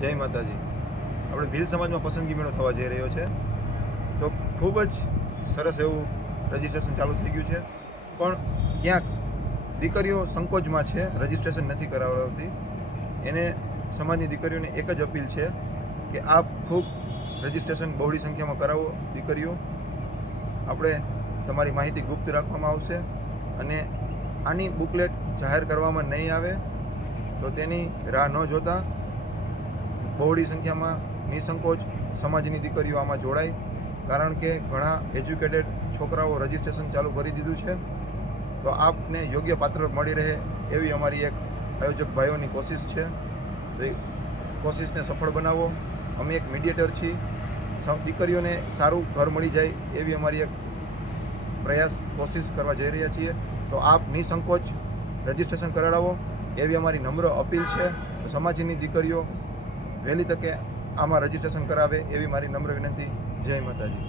જય માતાજી. આપણે ભીલ સમાજમાં પસંદગી મેળો થવા જઈ રહ્યો છે. તો ખૂબ જ સરસ એવું રજિસ્ટ્રેશન ચાલુ થઈ ગયું છે. પણ ક્યાંક દીકરીઓ સંકોચમાં છે રજિસ્ટ્રેશન નથી કરાવતી. એને સમાજની દીકરીઓને એક જ અપીલ છે કે આપ ખૂબ રજિસ્ટ્રેશન બહોળી સંખ્યામાં કરાવો દીકરીઓ. આપણે તમારી માહિતી ગુપ્ત રાખવામાં આવશે અને આની બુકલેટ જાહેર કરવામાં નહીં આવે તો તેની રાહ ન જોતા. બહોળી સંખ્યામાં નિસંકોચ સમાજની દીકરીઓ આમાં જોડાય કારણ કે ઘણા એજ્યુકેટેડ છોકરાઓ રજિસ્ટ્રેશન ચાલુ કરી દીધું છે. તો આપને યોગ્ય પાત્ર મળી રહે એવી અમારી એક આયોજક ભાઈઓની કોશિશ છે. તો એ કોશિશને સફળ બનાવો. અમે એક મીડિયેટર છીએ. દીકરીઓને સારું ઘર મળી જાય એવી અમારી એક પ્રયાસ, કોશિશ કરવા જઈ રહ્યા છીએ. તો આપ નિસંકોચ રજિસ્ટ્રેશન કરાવો એવી અમારી નમ્ર અપીલ છે. સમાજની દીકરીઓ વહેલી તકે આમાં રજીસ્ટ્રેશન કરાવે એવી મારી નમ્ર વિનંતી. જય માતાજી.